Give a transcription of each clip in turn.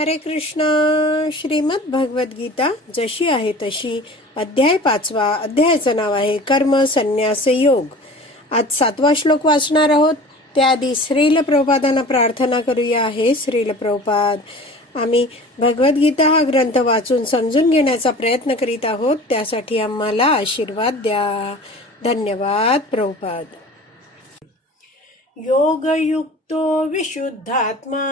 हरे कृष्ण. श्रीमद भगवद गीता जशी आहे तशी, अध्याय 5. अध्यायाचं नाव आहे कर्म संन्यास योग. आज 7वा श्लोक वाचणार आहोत. त्याआधी श्रील प्रभुपादांना प्रार्थना करूया. हे श्रील प्रभुपाद, आम्ही भगवद्गीता हा ग्रंथ वाचून समजून घेण्याचा प्रयत्न करीत आहोत. त्यासाठी आम्हाला आशीर्वाद द्या. धन्यवाद प्रभुपाद. योगयुक्तो विशुद्धात्मा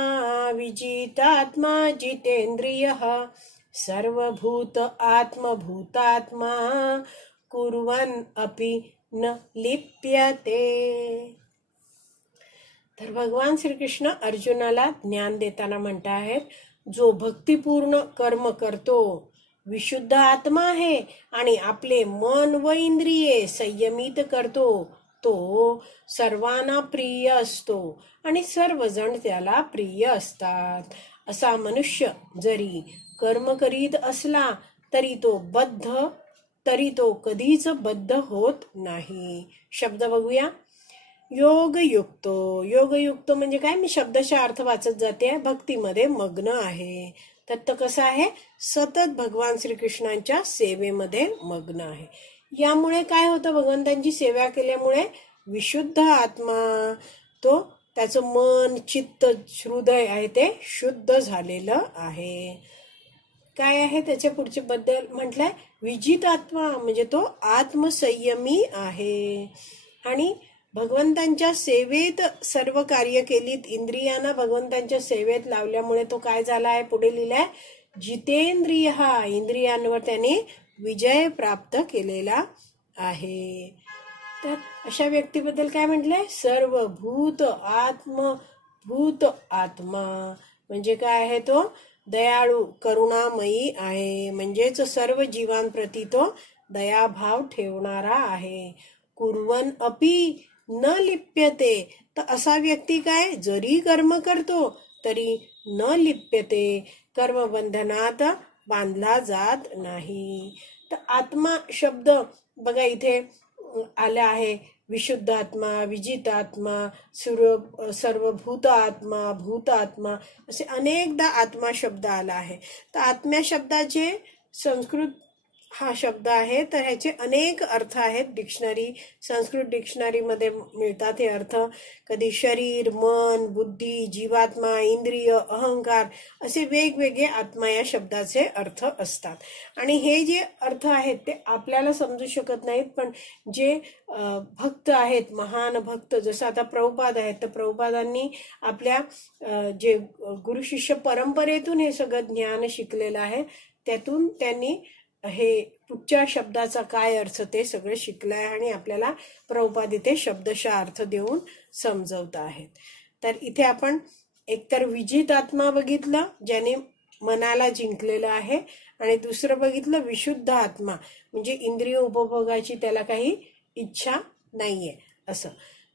विजितात्मा जितेन्द्रियः सर्वभूत आत्मभूतात्मा कुर्वन् अपि न लिप्यते. तर भगवान श्रीकृष्ण अर्जुनाला ज्ञान देताना म्हणत आहेत, जो भक्तिपूर्ण कर्म करतो, विशुद्ध आत्मा आहे आणि आपले मन व इंद्रिये संयमित करतो, तो सर्वांना प्रिय असतो आणि सर्वजण त्याला प्रिय असतात. असा मनुष्य जरी कर्म करीत असला तरी तो कधीच बद्ध होत नाही. शब्द बघूया. योगयुक्त म्हणजे काय? मी शब्दशः अर्थ वाचत जाते. भक्तीमध्ये मग्न आहे. तर कसं आहे? सतत भगवान श्रीकृष्णांच्या सेवेमध्ये मग्न आहे. यामुळे काय होतं? भगवंतांची सेवा केल्यामुळे विशुद्ध आत्मा, तो त्याचं मन चित्त हृदय आहे ते शुद्ध झालेलं आहे. काय आहे त्याच्या पुढचे बद्दल म्हटलंय? विजित आत्मा म्हणजे तो आत्मसंयमी आहे आणि भगवंतांच्या सेवेत सर्व कार्य केलीत. इंद्रियांना भगवंतांच्या सेवेत लावल्यामुळे तो काय झाला आहे? पुढे लिहिलाय, जितेंद्रिय. इंद्रियांवर त्याने विजय प्राप्त केलेला आहे. तर अशा व्यक्तीबद्दल काय म्हटलंय? सर्वभूत आत्मभूत आत्मा म्हणजे काय आहे? तो दयाळू करुणामयी आहे. म्हणजेच सर्व जीवांप्रती तो दयाभाव ठेवणारा आहे. कुर्वन अपि न लिप्यते. तर असा व्यक्ती काय? जरी कर्म करतो तरी न लिप्यते, कर्मबंधनात बांधला जात नाही. तर आत्मा शब्द बघा इथे आला आहे. विशुद्ध आत्मा, विजित आत्मा, सर्वभूत आत्मा, भूत आत्मा, असे अनेकदा आत्मा शब्द आला आहे. तर आत्म्या शब्दाचे संस्कृत हा शब्द आहे. तर ह्याचे अनेक अर्थ आहेत. संस्कृत डिक्शनरीमध्ये मिळतात हे अर्थ. कधी शरीर, मन, बुद्धी, जीवात्मा, इंद्रिय, अहंकार असे वेगवेगळे आत्मा या शब्दाचे अर्थ असतात. आणि हे जे अर्थ आहेत ते आपल्याला समजू शकत नाहीत, पण जे भक्त आहेत, महान भक्त, जसं आता प्रभुपाद आहेत, तर प्रभुपादांनी आपल्या जे गुरुशिष्य परंपरेतून हे सगळं ज्ञान शिकलेलं आहे. त्यातून त्यांनी हे पुढच्या शब्दाचा काय अर्थ ते सगळं शिकलं आहे आणि आपल्याला प्रभुपाद इथे शब्दशः अर्थ देऊन समजवत आहेत. तर इथे आपण एकतर विजित आत्मा बघितलं, ज्याने मनाला जिंकलेलं आहे, आणि दुसरं बघितलं विशुद्ध आत्मा म्हणजे इंद्रिय उपभोगाची त्याला काही इच्छा नाहीये असं.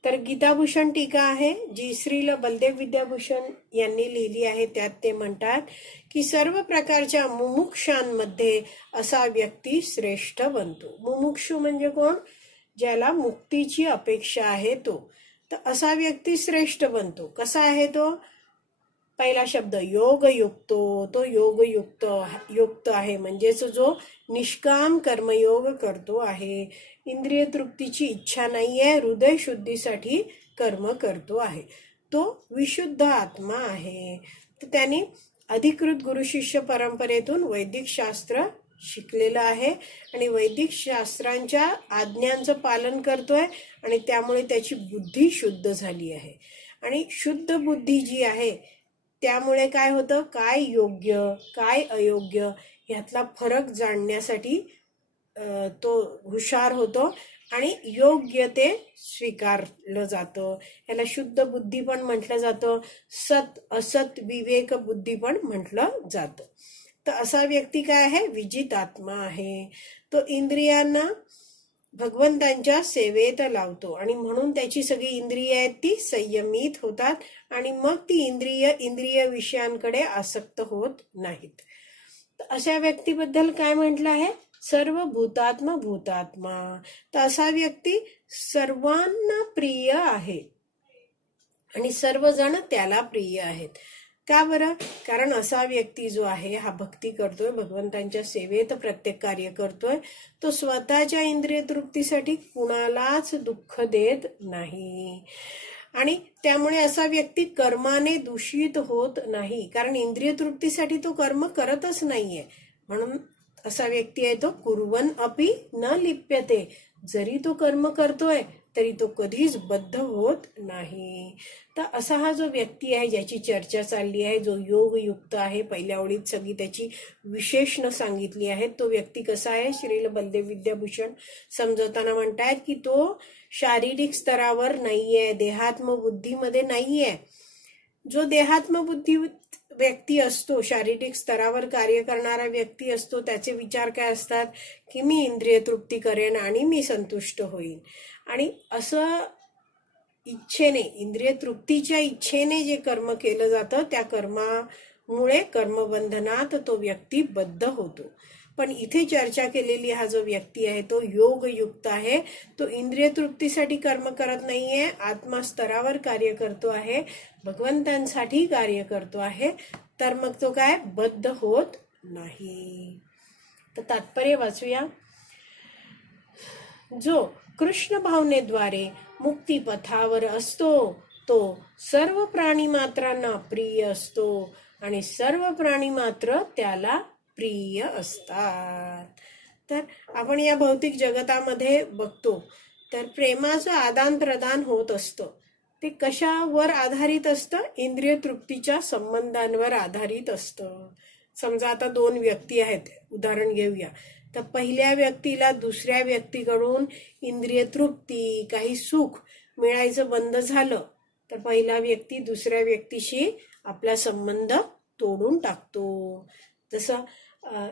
तर गीताभूषण टीका आहे जी श्रील बलदेव विद्याभूषण यांनी लिहिली आहे. त्यात ते म्हणतात की सर्व प्रकारच्या मुमुक्षांमध्ये असा व्यक्ती श्रेष्ठ बनतो. मुमुक्षू म्हणजे कोण? ज्याला मुक्तीची अपेक्षा आहे तो. तर असा व्यक्ती श्रेष्ठ बनतो. कसा आहे तो? पहिला शब्द योगयुक्तो. तो युक्त आहे म्हणजेच जो निष्काम कर्मयोग करतो आहे. इंद्रिय तृप्तीची इच्छा नाहीये, हृदय शुद्धीसाठी कर्म करतो आहे. तो विशुद्ध आत्मा आहे. तर त्याने अधिकृत गुरुशिष्य परंपरेतून वैदिक शास्त्र शिकलेलं आहे आणि वैदिक शास्त्रांच्या आज्ञांचं पालन करतोय आणि त्यामुळे त्याची बुद्धी शुद्ध झाली आहे. आणि शुद्ध बुद्धी जी आहे त्यामुळे काय होतं? काय योग्य काय अयोग्य ह्यातला फरक जाणण्यासाठी तो हुशार होतो आणि योग्य ते स्वीकारलं जातं. याला शुद्ध बुद्धी पण म्हटलं जातं. सत असत विवेक बुद्धी पण म्हटलं जातं. तर असा व्यक्ती काय आहे? विजित आत्मा आहे. तो इंद्रियांना भगवंतांच्या सेवेत लावतो आणि म्हणून त्याची सगळी इंद्रिय आहेत ती संयमित होतात आणि मग ती इंद्रिय विषयांकडे आसक्त होत नाहीत. तर अशा व्यक्तीबद्दल काय म्हटलं आहे? सर्व भूतात्मा भूतात्मा. तर असा व्यक्ती सर्वांना प्रिय आहे आणि सर्वजण त्याला प्रिय आहेत. का बरं? कारण असा व्यक्ती जो आहे हा भक्ती करतोय, भगवंतांच्या सेवेत प्रत्येक कार्य करतोय, तो स्वतःच्या इंद्रिय तृप्तीसाठी कुणालाच दुःख देत नाही. आणि त्यामुळे असा व्यक्ती कर्माने दूषित होत नाही, कारण इंद्रिय तृप्तीसाठी तो कर्म करतच नाहीये. म्हणून असा व्यक्ती आहे तो कुर्वन् अपि न लिप्यते, जरी तो कर्म करतोय तरी तो कधीच बद्ध होत नाही. तर असा हा जो व्यक्ती आहे ज्याची चर्चा चालली आहे, जो योगयुक्त आहे, पहिल्या ओळीत सगळी त्याची विशेषणं सांगितली आहेत, तो व्यक्ती कसा आहे? श्रील बलदेव विद्याभूषण समजवताना म्हणतायत की तो शारीरिक स्तरावर नाहीये, देहात्म बुद्धीमध्ये नाहीये. जो देहात्म बुद्धी व्यक्ती असतो, शारीरिक स्तरावर कार्य करणारा व्यक्ती असतो, त्याचे विचार काय असतात की मी इंद्रिय तृप्ती करेन आणि मी संतुष्ट होईन. आणि असं इच्छेने, इंद्रिय तृप्तीच्या इच्छेने जे कर्म केलं जातं त्या कर्मामुळे कर्मबंधनात तो व्यक्ती बद्ध होतो. पण इथे चर्चा केलेली हा जो व्यक्ती आहे तो योगयुक्त आहे, तो इंद्रिय तृप्तीसाठी कर्म करत नाहीये, आत्मा स्तरावर कार्य करतो आहे, भगवंतांसाठी कार्य करतो आहे, तर मग तो काय बद्ध होत नाही. तर तात्पर्य वाचूया. जो कृष्ण भावनेद्वारे मुक्तिपथावर असतो तो सर्व प्राणी मात्रांना प्रिय असतो आणि सर्व प्राणी मात्र त्याला प्रिय असतात. तर आपण या भौतिक जगतामध्ये बघतो तर प्रेमाचं आदान प्रदान होत असतं. ते कशावर आधारित असतं? इंद्रिय तृप्तीच्या संबंधांवर आधारित असतं. समजा आता दोन व्यक्ती आहेत, उदाहरण घेऊया. तर पहिल्या व्यक्तीला दुसऱ्या व्यक्तीकडून इंद्रिय तृप्ती, काही सुख मिळायचं बंद झालं तर पहिला व्यक्ती दुसऱ्या व्यक्तीशी आपला संबंध तोडून टाकतो. जसं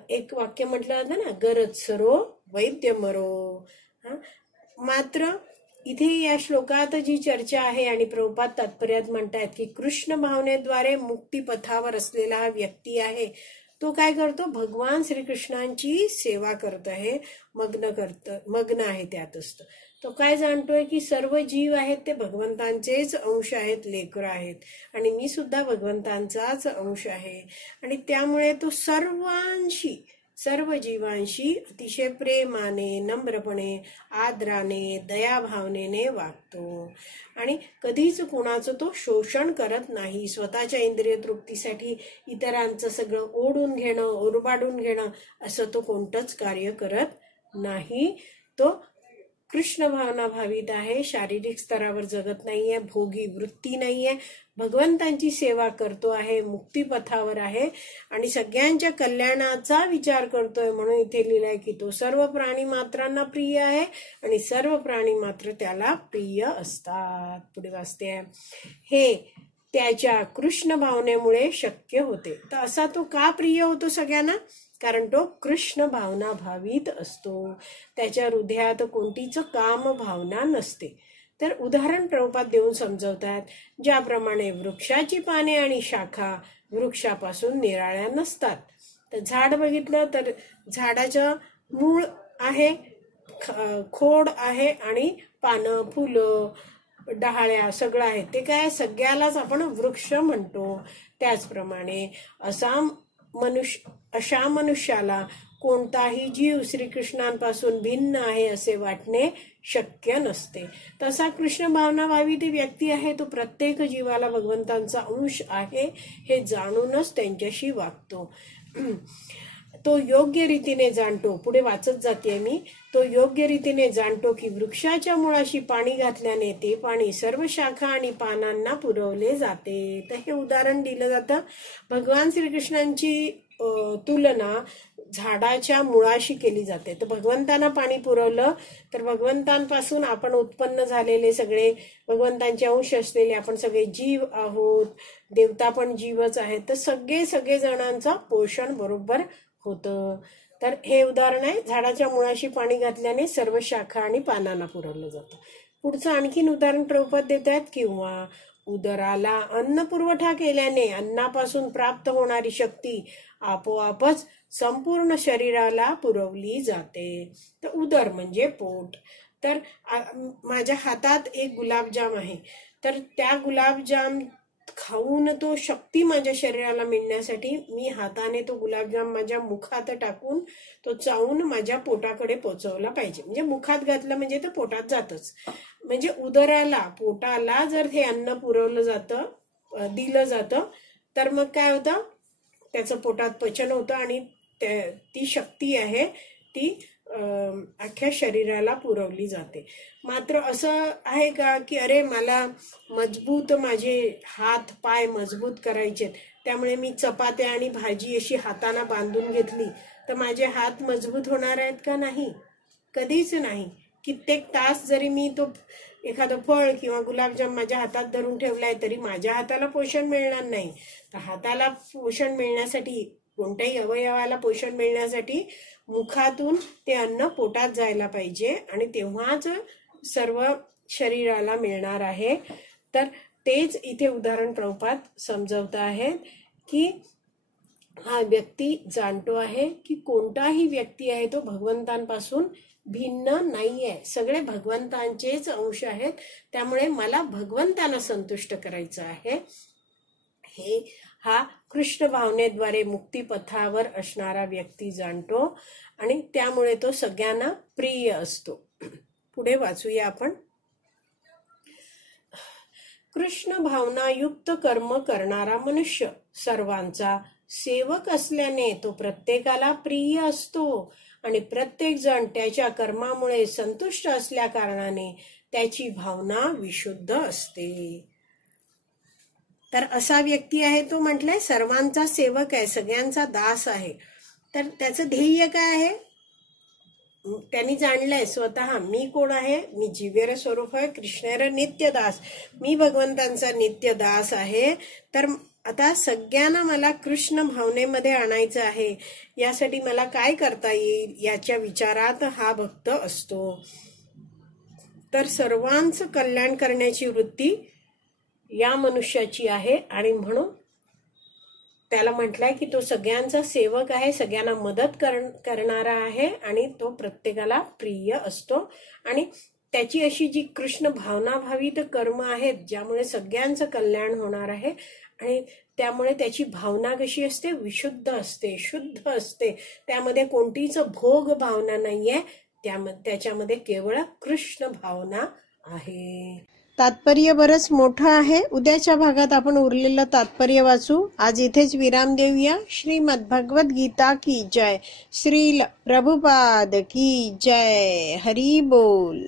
एक वाक्य म्हटलं जातं ना, गरज सरो वैद्य मरो. मात्र इथे या श्लोकात जी चर्चा आहे आणि प्रभुपाद तात्पर्यात म्हणतायत की कृष्ण भावनेद्वारे मुक्तिपथावर असलेला हा व्यक्ती आहे, तो काय करतो? भगवान श्रीकृष्णांची सेवा करत आहे, मग्न आहे त्यात असतं. तो काय जाणतोय की सर्व जीव आहेत ते भगवंतांचेच अंश आहेत, लेकरं आहेत, आणि मी सुद्धा भगवंतांचाच अंश आहे. आणि त्यामुळे तो सर्व जीवांशी अतिशय प्रेमाने, नम्रपणे, आदराने, दयाभावनेने वागतो आणि कधीच कुणाचं तो शोषण करत नाही. स्वतःच्या इंद्रिय तृप्तीसाठी इतरांचं सगळं ओढून घेणं, ओरबाडून घेणं असं तो कोणतंच कार्य करत नाही. तो कृष्ण भावना भावित आहे, शारीरिक स्तरावर जगत नाहीये, भोगी वृत्ती नाहीये, भगवंतांची सेवा करतो आहे, मुक्तिपथावर आहे आणि सगळ्यांच्या कल्याणाचा विचार करतोय. म्हणून इथे लिहिलंय की तो सर्व प्राणी मात्रांना प्रिय आहे आणि सर्व प्राणी मात्र त्याला प्रिय असतात. पुढे वाचते, हे त्याच्या कृष्ण भावनेमुळे शक्य होते. तर असा तो का प्रिय होतो सगळ्यांना? कारण तो कृष्ण भावना भावित असतो, त्याच्या हृदयात कोणतीच काम भावना नसते. तर उदाहरण प्रभुपाद देऊन समजवतात, ज्याप्रमाणे वृक्षाची पाने आणि शाखा वृक्षापासून निराळ्या नसतात. तर झाड बघितलं तर झाडाचं मूळ आहे, खोड आहे आणि पानं, फुलं, डहाळ्या सगळं आहे, ते काय सगळ्यालाच आपण वृक्ष म्हणतो. त्याचप्रमाणे अशा मनुष्याला कोणताही जीव श्रीकृष्णांपासून भिन्न आहे असे वाटणे शक्य नसते. तसा कृष्ण भावना भावित व्यक्ती आहे तो प्रत्येक जीवाला भगवंतांचा अंश आहे हे जाणूनच त्यांच्याशी वागतो. तो योग्य रीतीने जाणतो, पुढे वाचत जाते मी, तो योग्य रीतीने जाणतो की वृक्षाच्या मुळाशी पाणी घातल्याने ते पाणी सर्व शाखा आणि पानांना पुरवले जाते. तर हे उदाहरण दिलं जातं. भगवान श्रीकृष्णांची तुलना झाडाच्या मुळाशी केली जाते. तर भगवंतांना पाणी पुरवलं तर भगवंतांपासून आपण उत्पन्न झालेले सगळे भगवंतांचे अंश असलेले आपण सगळे जीव आहोत, देवता पण जीवच आहेत, तर सगळे जणांचं पोषण बरोबर होतं. तर हे उदाहरण आहे, झाडाच्या मुळाशी पाणी घातल्याने सर्व शाखा आणि पानांना पुरवलं जातं. पुढचं आणखीन उदाहरण प्रभुपाद देत आहेत, किंवा उदराला अन्न पुरवठा केल्याने अन्नापासून प्राप्त होणारी शक्ती आपोआपच संपूर्ण शरीराला पुरवली जाते. तर उदर म्हणजे पोट. तर माझ्या हातात एक गुलाबजाम आहे, तर त्या गुलाबजाम खाऊन तो शक्ती माझ्या शरीराला मिळण्यासाठी मी हाताने तो गुलाबजाम माझ्या मुखात टाकून तो चावून माझ्या पोटाकडे पोचवला पाहिजे. म्हणजे मुखात घातलं म्हणजे ते पोटात जातच. म्हणजे उदराला, पोटाला जर हे अन्न पुरवलं जातं, दिलं जातं, तर मग काय होतं, त्याचं पोटात पचन होतं आणि ती शक्ती आहे ती अख्ख्या शरीराला पुरवली जाते. मात्र असं आहे का की अरे मला मजबूत माझे हात पाय मजबूत करायचे, त्यामुळे मी चपात्या आणि भाजी अशी हाताना बांधून घेतली तर माझे हात मजबूत होणार आहेत का? नाही, कधीच नाही. कित्येक तास जरी मी तो एखादं फळ किंवा गुलाबजाम माझ्या हातात धरून ठेवलाय तरी माझ्या हाताला पोषण मिळणार नाही. तर हाताला पोषण मिळण्यासाठी, कोणत्याही अवयवाला पोषण मिळण्यासाठी मुखातून ते अन्न पोटात जायला पाहिजे आणि तेव्हाच सर्व शरीराला मिळणार आहे. तर तेच इथे उदाहरण प्रभुपाद समजवत आहेत की हा व्यक्ती जाणतो आहे की कोणताही व्यक्ती आहे तो भगवंतांपासून भिन्न नाहीये, सगळे भगवंतांचेच अंश आहेत. त्यामुळे मला भगवंतांना संतुष्ट करायचं आहे. हा कृष्ण भावनेद्वारे मुक्तिपथावर असणारा व्यक्ती जाणतो आणि त्यामुळे तो सगळ्यांना प्रिय असतो. पुढे वाचूया आपण. कृष्ण भावनायुक्त कर्म करणारा मनुष्य सर्वांचा सेवक असल्याने तो प्रत्येकाला प्रिय असतो आणि प्रत्येक जण त्याच्या कर्मामुळे संतुष्ट असल्या कारणाने त्याची भावना विशुद्ध असते. तर असा व्यक्ती आहे तो म्हटलाय सर्वांचा सेवक आहे, सगळ्यांचा दास आहे. तर त्याचं ध्येय काय आहे? त्यांनी जाणलंय स्वतः मी कोण आहे, मी जीवेर स्वरूप आहे, कृष्णेर नित्य दास, मी भगवंतांचा नित्य दास आहे. तर आता सगळ्यांना मला कृष्ण भावनेमध्ये आणायचं आहे, यासाठी मला काय करता येईल याच्या विचारात हा भक्त असतो. तर सर्वांचं कल्याण करण्याची वृत्ती या मनुष्याची आहे आणि म्हणून त्याला म्हटलंय की तो सगळ्यांचा सेवक आहे, सगळ्यांना मदत करणारा आहे आणि तो प्रत्येकाला प्रिय असतो. आणि त्याची अशी जी कृष्ण भावनाभावित कर्म आहेत ज्यामुळे सगळ्यांचं कल्याण होणार आहे आणि त्यामुळे त्याची भावना कशी असते? विशुद्ध असते, शुद्ध असते. त्यामध्ये कोणतीच भोग भावना नाहीये, त्याच्यामध्ये केवळ कृष्ण भावना आहे. तात्पर्य बरंच मोठं आहे. उद्याच्या भागात आपण उरलेलं तात्पर्य वाचू. आज इथेच विराम देऊया. श्रीमद् भगवद गीता की जय. श्रील प्रभुपाद की जय. हरी बोल.